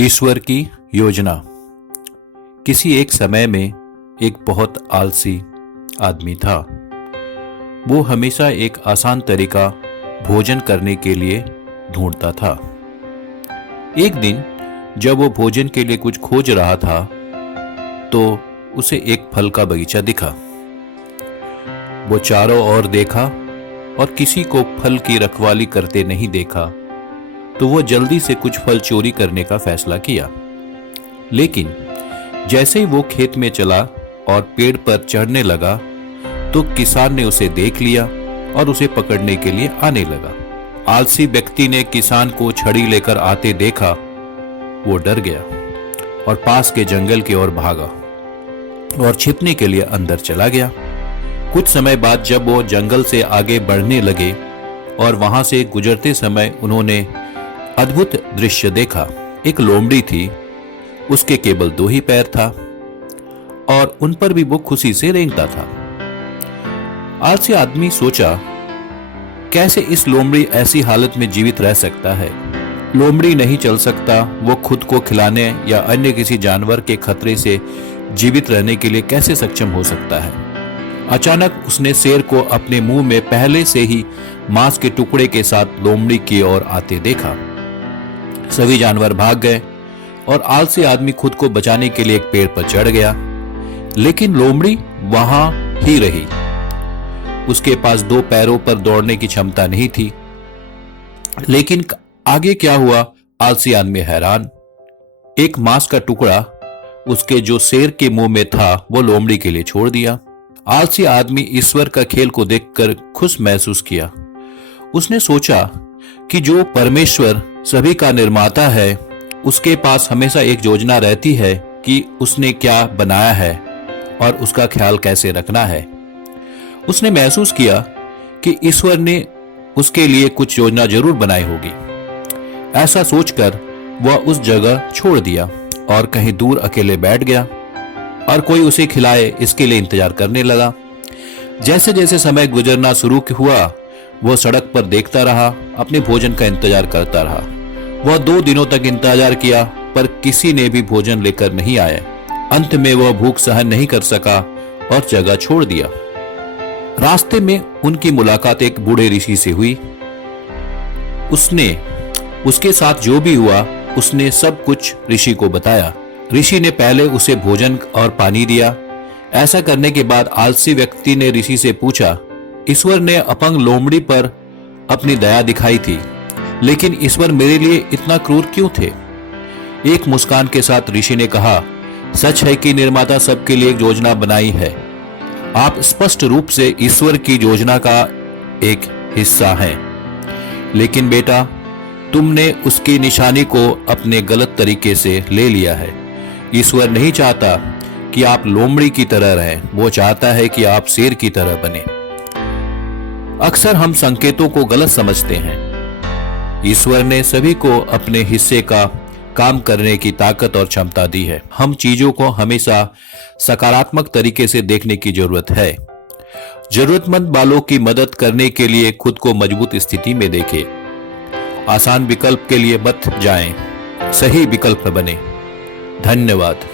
ईश्वर की योजना। किसी एक समय में एक बहुत आलसी आदमी था। वो हमेशा एक आसान तरीका भोजन करने के लिए ढूंढता था। एक दिन जब वो भोजन के लिए कुछ खोज रहा था तो उसे एक फल का बगीचा दिखा। वो चारों ओर देखा और किसी को फल की रखवाली करते नहीं देखा, तो वो जल्दी से कुछ फल चोरी करने का फैसला किया। लेकिन जैसे ही वो खेत में चला और पेड़ पर चढ़ने लगा तो किसान ने उसे देख लिया और उसे पकड़ने के लिए आने लगा। आलसी व्यक्ति ने किसान को छड़ी लेकर आते देखा। वो डर गया और पास के जंगल की ओर भागा और छिपने के लिए अंदर चला गया। कुछ समय बाद जब वो जंगल से आगे बढ़ने लगे और वहां से गुजरते समय उन्होंने अद्भुत दृश्य देखा। एक लोमड़ी थी, उसके केवल 2 ही पैर था और उन पर भी वो खुशी से रेंगता था। आलसी आदमी सोचा, कैसे इस लोमड़ी ऐसी हालत में जीवित रह सकता है? लोमड़ी नहीं चल सकता, वो खुद को खिलाने या अन्य किसी जानवर के खतरे से जीवित रहने के लिए कैसे सक्षम हो सकता है? अचानक उसने शेर को अपने मुंह में पहले से ही मांस के टुकड़े के साथ लोमड़ी की ओर आते देखा। सभी जानवर भाग गए और आलसी आदमी खुद को बचाने के लिए एक पेड़ पर चढ़ गया, लेकिन लोमड़ी वहां ही रही। उसके पास 2 पैरों पर दौड़ने की क्षमता नहीं थी। लेकिन आगे क्या हुआ, आलसी आदमी हैरान। एक मांस का टुकड़ा उसके जो शेर के मुंह में था वो लोमड़ी के लिए छोड़ दिया। आलसी आदमी ईश्वर का खेल को देखकर खुश महसूस किया। उसने सोचा कि जो परमेश्वर सभी का निर्माता है, उसके पास हमेशा एक योजना रहती है कि उसने क्या बनाया है और उसका ख्याल कैसे रखना है। उसने महसूस किया कि ईश्वर ने उसके लिए कुछ योजना जरूर बनाई होगी। ऐसा सोचकर वह उस जगह छोड़ दिया और कहीं दूर अकेले बैठ गया और कोई उसे खिलाए इसके लिए इंतजार करने लगा। जैसे जैसे समय गुजरना शुरू हुआ, वह सड़क पर देखता रहा, अपने भोजन का इंतजार करता रहा। वह 2 दिनों तक इंतजार किया पर किसी ने भी भोजन लेकर नहीं आया। अंत में वह भूख सहन नहीं कर सका और जगह छोड़ दिया। रास्ते में उनकी मुलाकात एक बूढ़े ऋषि से हुई। उसके साथ जो भी हुआ उसने सब कुछ ऋषि को बताया। ऋषि ने पहले उसे भोजन और पानी दिया। ऐसा करने के बाद आलसी व्यक्ति ने ऋषि से पूछा, ईश्वर ने अपंग लोमड़ी पर अपनी दया दिखाई थी, लेकिन ईश्वर मेरे लिए इतना क्रूर क्यों थे? एक मुस्कान के साथ ऋषि ने कहा, सच है कि निर्माता सबके लिए एक योजना बनाई है। आप स्पष्ट रूप से ईश्वर की योजना का एक हिस्सा हैं। लेकिन बेटा, तुमने उसकी निशानी को अपने गलत तरीके से ले लिया है। ईश्वर नहीं चाहता कि आप लोमड़ी की तरह रहें, वो चाहता है कि आप शेर की तरह बने। अक्सर हम संकेतों को गलत समझते हैं। ईश्वर ने सभी को अपने हिस्से का काम करने की ताकत और क्षमता दी है। हम चीजों को हमेशा सकारात्मक तरीके से देखने की जरूरत है। जरूरतमंद वालों की मदद करने के लिए खुद को मजबूत स्थिति में देखें। आसान विकल्प के लिए मत जाएं, सही विकल्प बने। धन्यवाद।